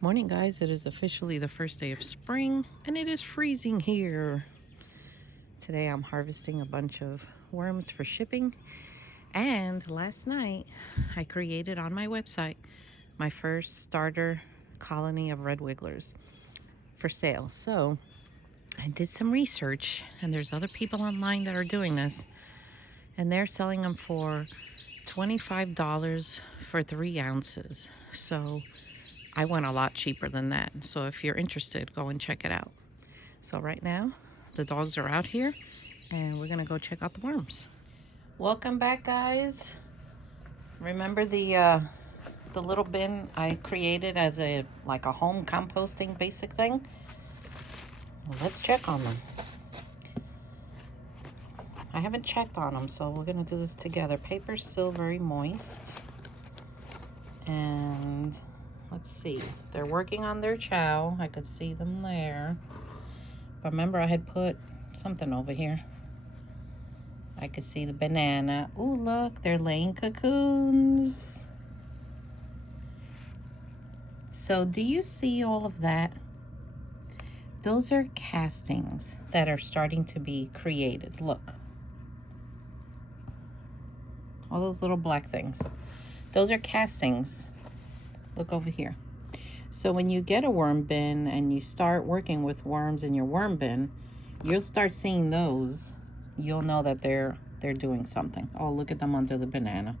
Morning, guys. It is officially the first day of spring and it is freezing here. Today I'm harvesting a bunch of worms for shipping, and last night I created on my website my first starter colony of red wigglers for sale. So I did some research, and there's other people online that are doing this, and they're selling them for $25 for 3 ounces. So I went a lot cheaper than that. So if you're interested, go and check it out. So right now, the dogs are out here, and we're gonna go check out the worms. Welcome back, guys. Remember the little bin I created as a home composting basic thing? Well, let's check on them. I haven't checked on them, so we're gonna do this together. Paper's still very moist, and let's see. They're working on their chow. I could see them there. But remember, I had put something over here. I could see the banana. Ooh, look, they're laying cocoons. So do you see all of that? Those are castings that are starting to be created. Look. All those little black things. Those are castings. Look over here. So when you get a worm bin and you start working with worms in your worm bin, you'll start seeing those. You'll know that they're doing something. Oh, look at them under the banana.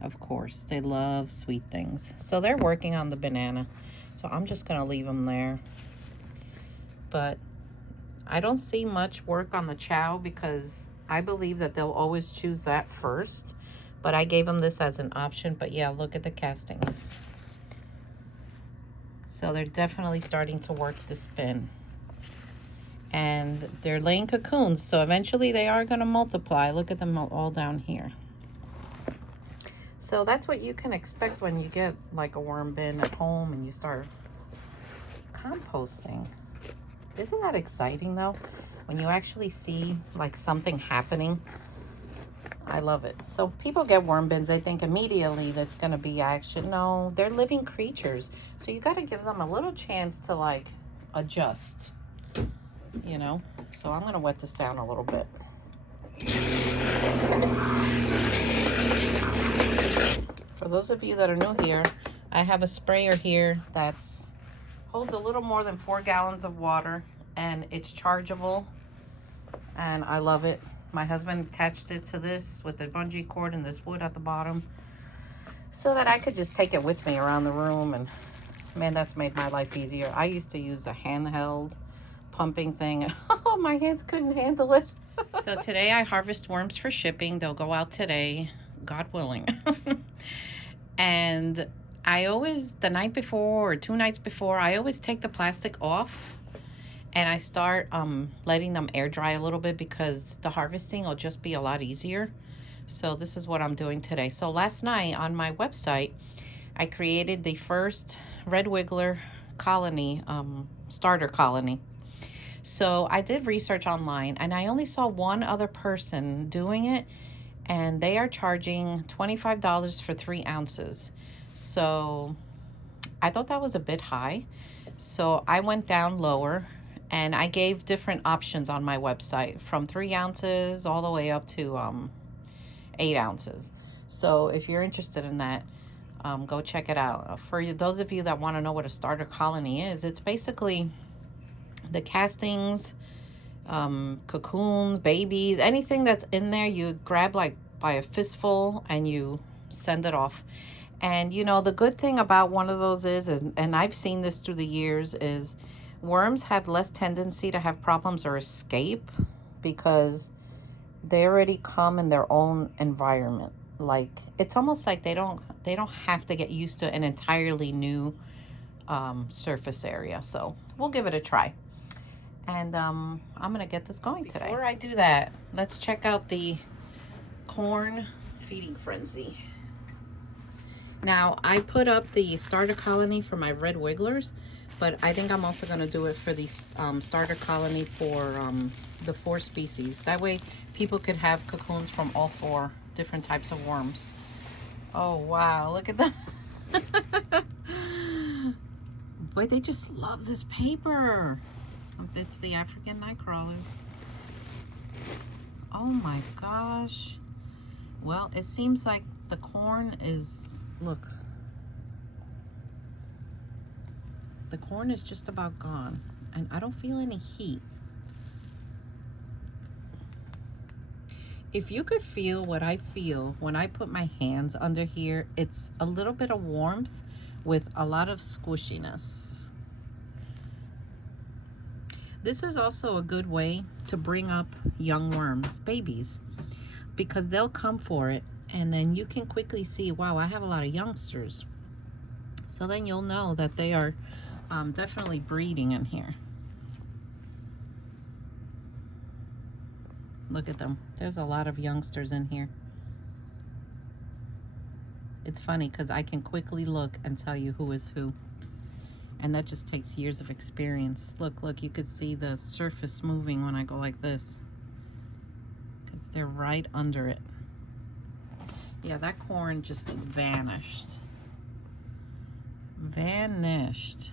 Of course, they love sweet things. So they're working on the banana. So I'm just gonna leave them there. But I don't see much work on the chow because I believe that they'll always choose that first. But I gave them this as an option. But yeah, look at the castings. So they're definitely starting to work this bin. And they're laying cocoons, so eventually they are going to multiply. Look at them all down here. So that's what you can expect when you get like a worm bin at home and you start composting. Isn't that exciting though? When you actually see like something happening. I love it. So people get worm bins, they think immediately that's going to be action. No, they're living creatures. So you got to give them a little chance to like adjust, you know. So I'm going to wet this down a little bit. For those of you that are new here, I have a sprayer here that's holds a little more than 4 gallons of water, and it's chargeable, and I love it. My husband attached it to this with a bungee cord and this wood at the bottom so that I could just take it with me around the room, and man, that's made my life easier. I used to use a handheld pumping thing, and oh, my hands couldn't handle it. So today I harvest worms for shipping. They'll go out today, God willing. And I always, the night before or 2 nights before, I always take the plastic off and I start letting them air dry a little bit because the harvesting will just be a lot easier. So this is what I'm doing today. So last night on my website, I created the first red wiggler colony, starter colony. So I did research online and I only saw one other person doing it, and they are charging $25 for 3 ounces. So I thought that was a bit high. So I went down lower and I gave different options on my website from 3 ounces all the way up to 8 ounces. So if you're interested in that, go check it out. For those of you that want to know what a starter colony is, it's basically the castings, cocoons, babies, anything that's in there, you grab like by a fistful and you send it off. And you know, the good thing about one of those is and I've seen this through the years, is worms have less tendency to have problems or escape because they already come in their own environment. Like it's almost like they don't have to get used to an entirely new surface area. So we'll give it a try. And I'm gonna get this going today. Before I do that, let's check out the corn feeding frenzy. Now I put up the starter colony for my red wigglers, but I think I'm also gonna do it for the starter colony for the 4 species. That way people could have cocoons from all 4 different types of worms. Oh wow, look at them. Boy, they just love this paper. It's the African night crawlers. Oh my gosh. Well, it seems like the corn is, look. The corn is just about gone. And I don't feel any heat. If you could feel what I feel when I put my hands under here, it's a little bit of warmth with a lot of squishiness. This is also a good way to bring up young worms, babies, because they'll come for it, and then you can quickly see, wow, I have a lot of youngsters. So then you'll know that they are definitely breeding in here. Look at them. There's a lot of youngsters in here. It's funny because I can quickly look and tell you who is who. And that just takes years of experience. Look, you could see the surface moving when I go like this. Because they're right under it. Yeah, that corn just vanished. Vanished.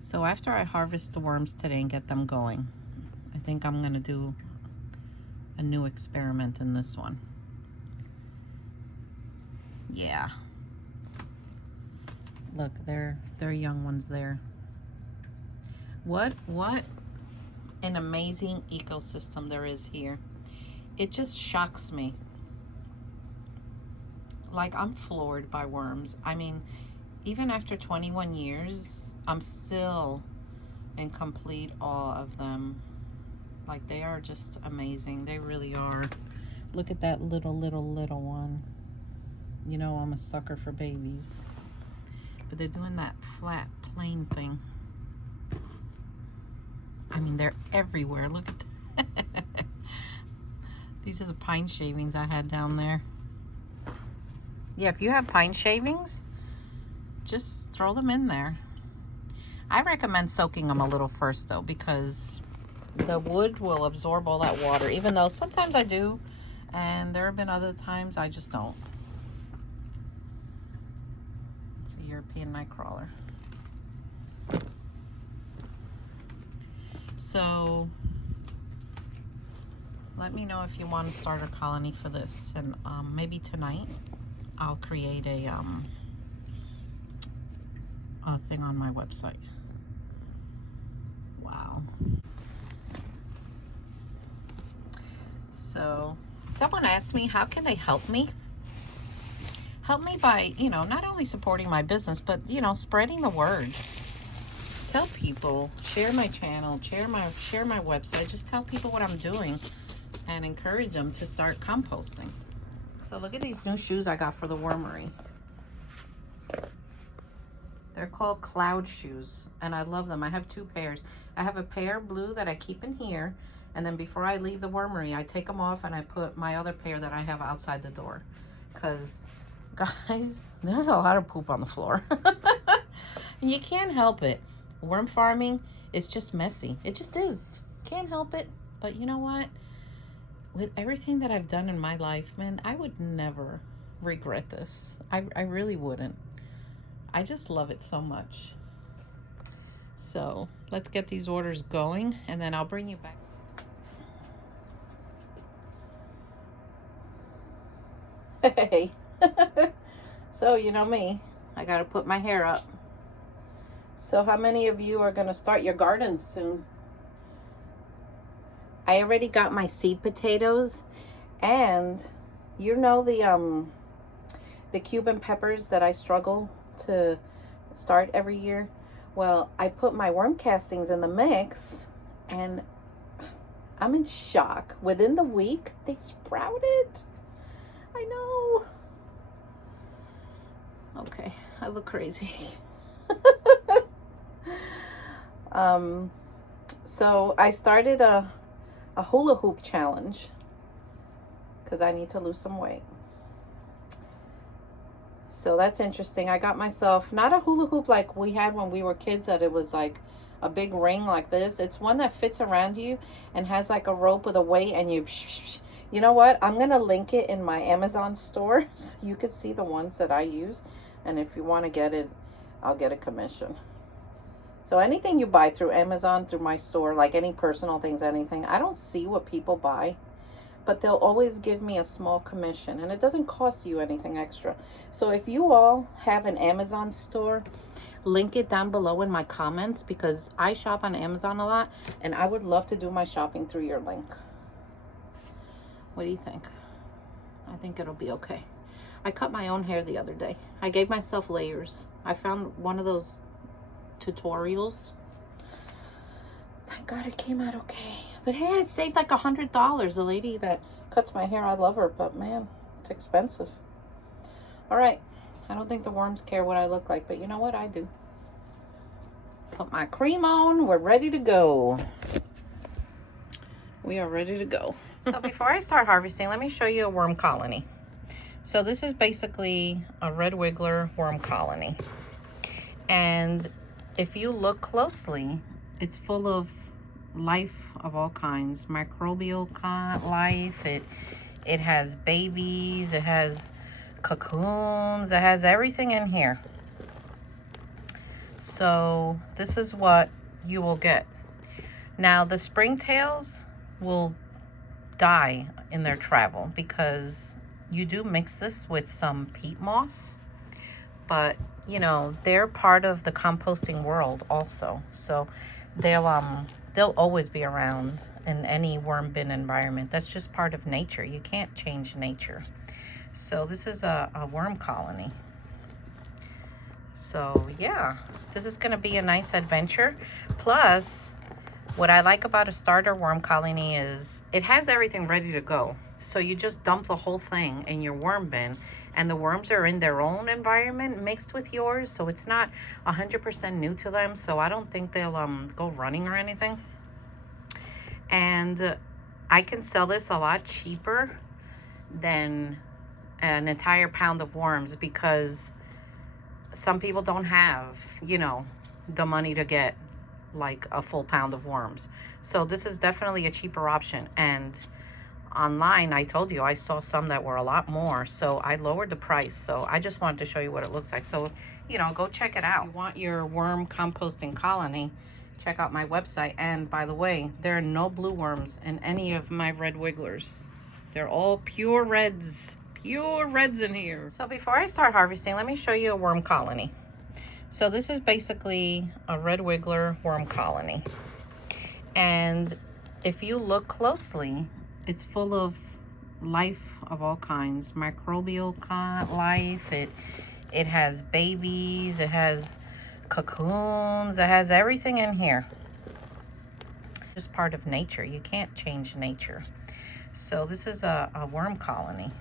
So after I harvest the worms today and get them going, I think I'm gonna do a new experiment in this one. Yeah. Look, there are young ones there. What an amazing ecosystem there is here. It just shocks me. Like, I'm floored by worms. I mean, even after 21 years, I'm still in complete awe of them. Like, they are just amazing. They really are. Look at that little one. You know, I'm a sucker for babies. But they're doing that flat, plain thing. I mean, they're everywhere. Look at that. These are the pine shavings I had down there. Yeah, if you have pine shavings, just throw them in there. I recommend soaking them a little first, though, because the wood will absorb all that water, even though sometimes I do, and there have been other times I just don't. It's a European nightcrawler. So let me know if you want to start a colony for this, and maybe tonight I'll create a thing on my website. Wow. So someone asked me, how can they help me? Help me by, you know, not only supporting my business, but, you know, spreading the word. Tell people, share my channel, share my website. Just tell people what I'm doing and encourage them to start composting. So look at these new shoes I got for the wormery. They're called cloud shoes, and I love them. I have two pairs. I have a pair blue that I keep in here, and then before I leave the wormery, I take them off and I put my other pair that I have outside the door. Because, guys, there's a lot of poop on the floor. You can't help it. Worm farming is just messy. It just is. Can't help it. But you know what? With everything that I've done in my life, man, I would never regret this. I really wouldn't. I just love it so much. So let's get these orders going, and then I'll bring you back. Hey. So you know me, I gotta put my hair up. So how many of you are gonna start your gardens soon? I already got my seed potatoes, and you know the Cuban peppers that I struggle to start every year. Well, I put my worm castings in the mix, and I'm in shock. Within the week, they sprouted. I know. Okay, I look crazy. So I started a hula hoop challenge because I need to lose some weight. So that's interesting. I got myself not a hula hoop like we had when we were kids, that it was like a big ring like this. It's one that fits around you and has like a rope with a weight, and you know what? I'm going to link it in my Amazon store so you can see the ones that I use. And if you want to get it, I'll get a commission. So anything you buy through Amazon, through my store, like any personal things, anything, I don't see what people buy, but they'll always give me a small commission, and it doesn't cost you anything extra. So if you all have an Amazon store, link it down below in my comments, because I shop on Amazon a lot, and I would love to do my shopping through your link. What do you think? I think it'll be okay. I cut my own hair the other day. I gave myself layers. I found one of those tutorials. Thank God it came out okay. But hey, I saved like $100. The lady that cuts my hair, I love her, but man, it's expensive. All right, I don't think the worms care what I look like, but you know what? I do. Put my cream on. We're ready to go. We are ready to go. So before I start harvesting, let me show you a worm colony. So this is basically a red wiggler worm colony. And if you look closely, it's full of life of all kinds, microbial life. It has babies, it has cocoons, it has everything in here. So this is what you will get. Now the springtails will die in their travel, because you do mix this with some peat moss, but you know, they're part of the composting world also. So they'll always be around in any worm bin environment. That's just part of nature. You can't change nature. So this is a worm colony. So yeah, this is going to be a nice adventure. Plus, what I like about a starter worm colony is it has everything ready to go. So you just dump the whole thing in your worm bin, and the worms are in their own environment mixed with yours. So it's not 100% new to them. So I don't think they'll go running or anything. And I can sell this a lot cheaper than an entire pound of worms, because some people don't have, you know, the money to get like a full pound of worms. So this is definitely a cheaper option. And online, I told you, I saw some that were a lot more, so I lowered the price. So I just wanted to show you what it looks like. So, you know, go check it out. If you want your worm composting colony, check out my website. And by the way, there are no blue worms in any of my red wigglers. They're all pure reds in here. So before I start harvesting, let me show you a worm colony. So this is basically a red wiggler worm colony. And if you look closely, it's full of life of all kinds, microbial life. It has babies, it has cocoons, it has everything in here. Just part of nature. You can't change nature. So this is a worm colony.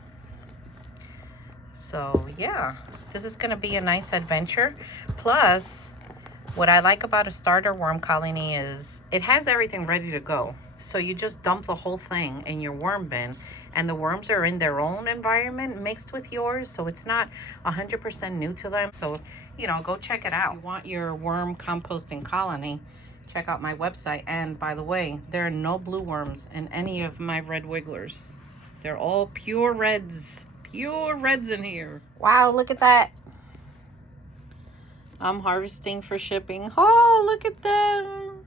So yeah, this is going to be a nice adventure. Plus, what I like about a starter worm colony is it has everything ready to go. So you just dump the whole thing in your worm bin, and the worms are in their own environment mixed with yours. So it's not 100% new to them. So, you know, go check it out. If you want your worm composting colony, check out my website. And by the way, there are no blue worms in any of my red wigglers. They're all pure reds in here. Wow, look at that. I'm harvesting for shipping. Oh, look at them.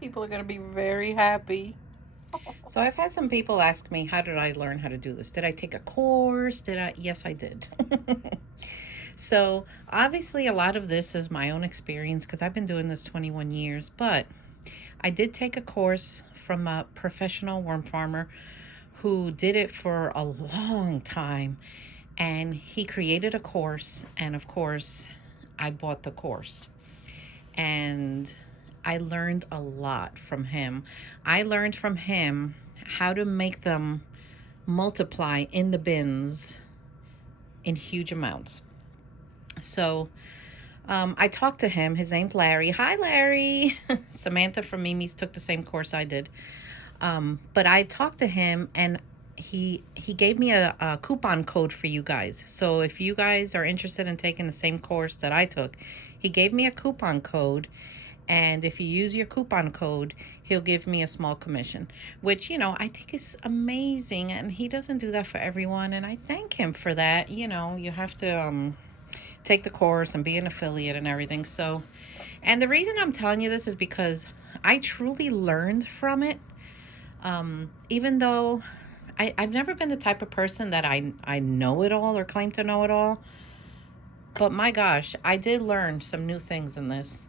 People are going to be very happy. So I've had some people ask me, how did I learn how to do this? Did I take a course? Yes, I did. So obviously a lot of this is my own experience, because I've been doing this 21 years, but I did take a course from a professional worm farmer who did it for a long time, and he created a course, and of course I bought the course, and I learned a lot from him. I learned from him how to make them multiply in the bins in huge amounts. So I talked to him. His name's Larry. Hi, Larry. Samantha from Mimi's took the same course I did. But I talked to him, and he gave me a coupon code for you guys. So if you guys are interested in taking the same course that I took, he gave me a coupon code. And if you use your coupon code, he'll give me a small commission, which, you know, I think is amazing. And he doesn't do that for everyone. And I thank him for that. You know, you have to take the course and be an affiliate and everything. So, and the reason I'm telling you this is because I truly learned from it. Even though I've never been the type of person that I know it all or claim to know it all. But my gosh, I did learn some new things in this.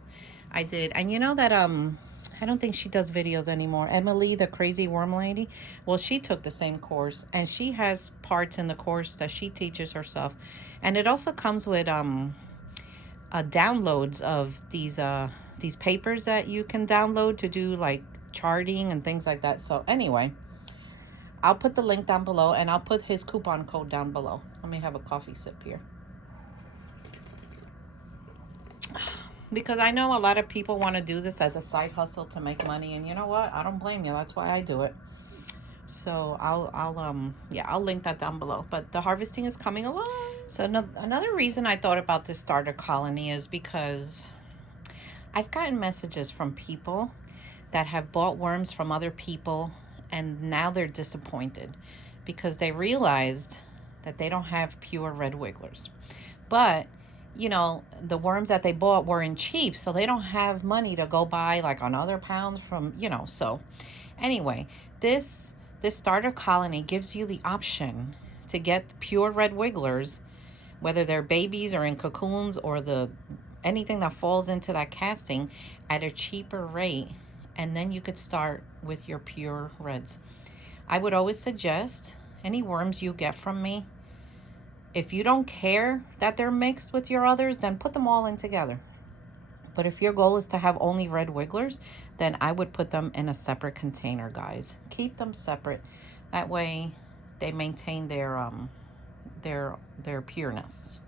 I did. And you know that I don't think she does videos anymore. Emily, the crazy worm lady. Well, she took the same course, and she has parts in the course that she teaches herself. And it also comes with downloads of these papers that you can download to do like charting and things like that. So anyway, I'll put the link down below, and I'll put his coupon code down below. Let me have a coffee sip here. Because I know a lot of people want to do this as a side hustle to make money, and you know what? I don't blame you. That's why I do it. So I'll link that down below. But the harvesting is coming along. So another reason I thought about this starter colony is because I've gotten messages from people that have bought worms from other people, and now they're disappointed because they realized that they don't have pure red wigglers. But you know, the worms that they bought weren't cheap, so they don't have money to go buy like another pound from, you know. So anyway, this starter colony gives you the option to get pure red wigglers, whether they're babies or in cocoons or anything that falls into that casting, at a cheaper rate, and then you could start with your pure reds. I would always suggest any worms you get from me, if you don't care that they're mixed with your others, then put them all in together. But if your goal is to have only red wigglers, then I would put them in a separate container, guys. Keep them separate. That way they maintain their pureness.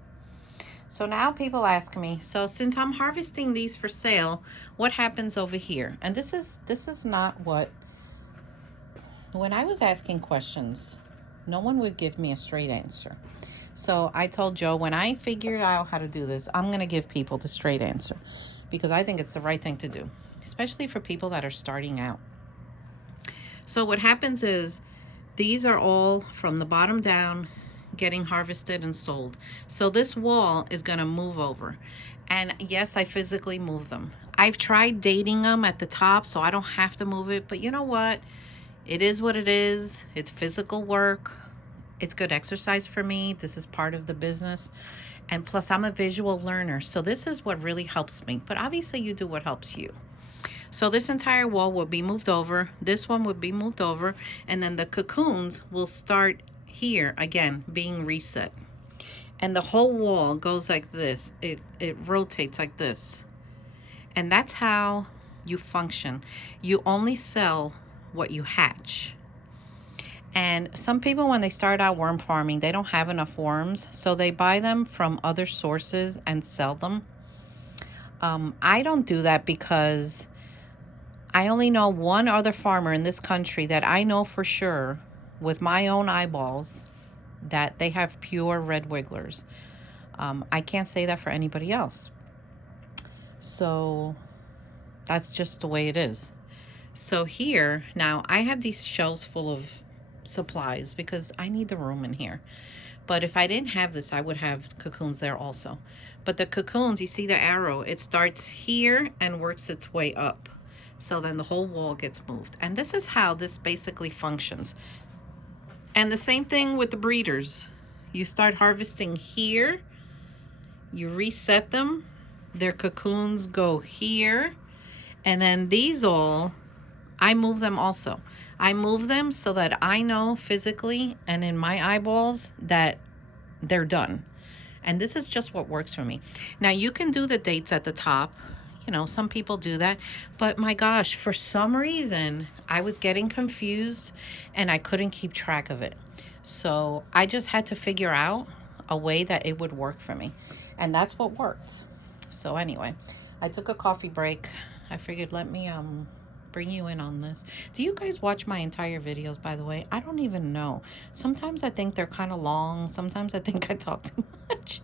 So now people ask me, so since I'm harvesting these for sale, what happens over here? And this is not what, when I was asking questions, no one would give me a straight answer. So I told Joe, when I figured out how to do this, I'm going to give people the straight answer because I think it's the right thing to do, especially for people that are starting out. So what happens is these are all from the bottom down getting harvested and sold. So this wall is going to move over. And yes, I physically move them. I've tried dating them at the top so I don't have to move it. But you know what? It is what it is. It's physical work. It's good exercise for me. This is part of the business. And plus, I'm a visual learner. So this is what really helps me. But obviously, you do what helps you. So this entire wall will be moved over. This one will be moved over. And then the cocoons will start here, again, being reset. And the whole wall goes like this. It rotates like this. And that's how you function. You only sell what you hatch. And some people, when they start out worm farming, they don't have enough worms, so they buy them from other sources and sell them. I don't do that because I only know one other farmer in this country that I know for sure with my own eyeballs that they have pure red wigglers. I can't say that for anybody else. So that's just the way it is. So here, now I have these shelves full of supplies because I need the room in here. But if I didn't have this, I would have cocoons there also. But the cocoons, you see the arrow, it starts here and works its way up. So then the whole wall gets moved. And this is how this basically functions. And the same thing with the breeders. You start harvesting here, you reset them, their cocoons go here, and then these all, I move them also. I move them so that I know physically and in my eyeballs that they're done. And this is just what works for me. Now you can do the dates at the top. You know, some people do that. But my gosh, for some reason, I was getting confused and I couldn't keep track of it. So I just had to figure out a way that it would work for me. And that's what worked. So anyway, I took a coffee break. I figured let me bring you in on this. Do you guys watch my entire videos, by the way? I don't even know. Sometimes I think they're kind of long. Sometimes I think I talk too much.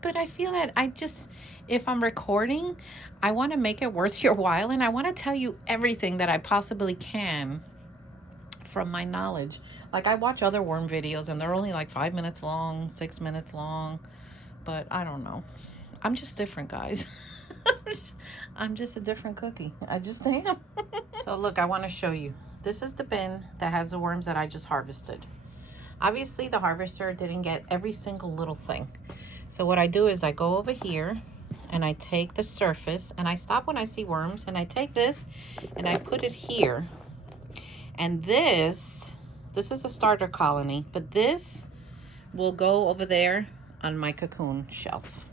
But I feel that if I'm recording, I want to make it worth your while. And I want to tell you everything that I possibly can from my knowledge. Like I watch other worm videos and they're only like 5 minutes long, 6 minutes long. but I don't know. I'm just different, guys. I'm just a different cookie. I just am. So look, I want to show you. This is the bin that has the worms that I just harvested. Obviously, the harvester didn't get every single little thing. So what I do is I go over here and I take the surface and I stop when I see worms, and I take this and I put it here. And this is a starter colony, but this will go over there on my cocoon shelf.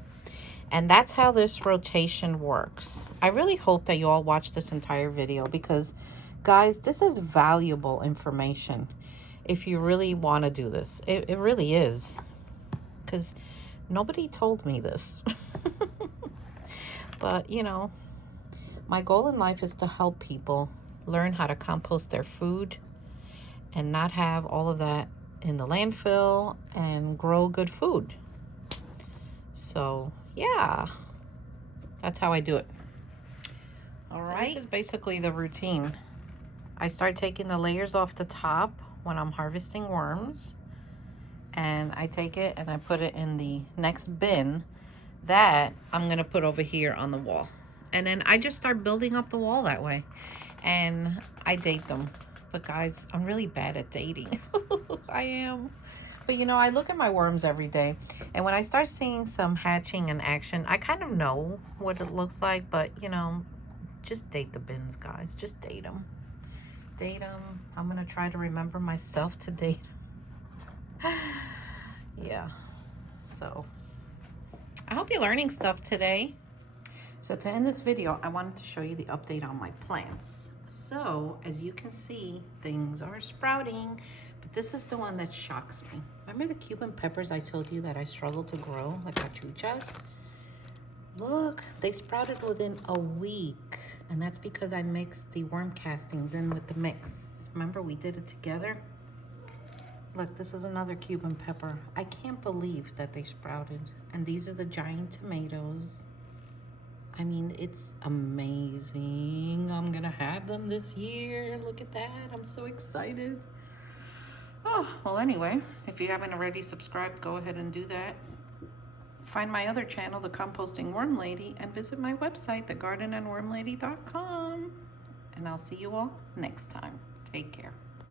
And that's how this rotation works. I really hope that you all watch this entire video, because guys, this is valuable information if you really want to do this. It really is, because nobody told me this. But you know, my goal in life is to help people learn how to compost their food and not have all of that in the landfill and grow good food. So yeah, that's how I do it. All right, this is basically the routine. I start taking the layers off the top when I'm harvesting worms, and I take it and I put it in the next bin that I'm gonna put over here on the wall. And then I just start building up the wall that way, and I date them. But guys, I'm really bad at dating. I am. But you know, I look at my worms every day, and when I start seeing some hatching in action, I kind of know what it looks like. But you know, just date the bins, guys. Just date them. Date them. I'm gonna try to remember myself to date them. Yeah. So I hope you're learning stuff today. So to end this video, I wanted to show you the update on my plants. So as you can see, things are sprouting, but this is the one that shocks me. Remember the Cuban peppers I told you that I struggled to grow, the cachuchas? Look, they sprouted within a week, and that's because I mixed the worm castings in with the mix. Remember, we did it together? Look, this is another Cuban pepper. I can't believe that they sprouted. And these are the giant tomatoes. I mean, it's amazing. I'm gonna have them this year. Look at that, I'm so excited. Oh, well anyway, if you haven't already subscribed, go ahead and do that. Find my other channel, The Composting Worm Lady, and visit my website, thegardenandwormlady.com. And I'll see you all next time. Take care.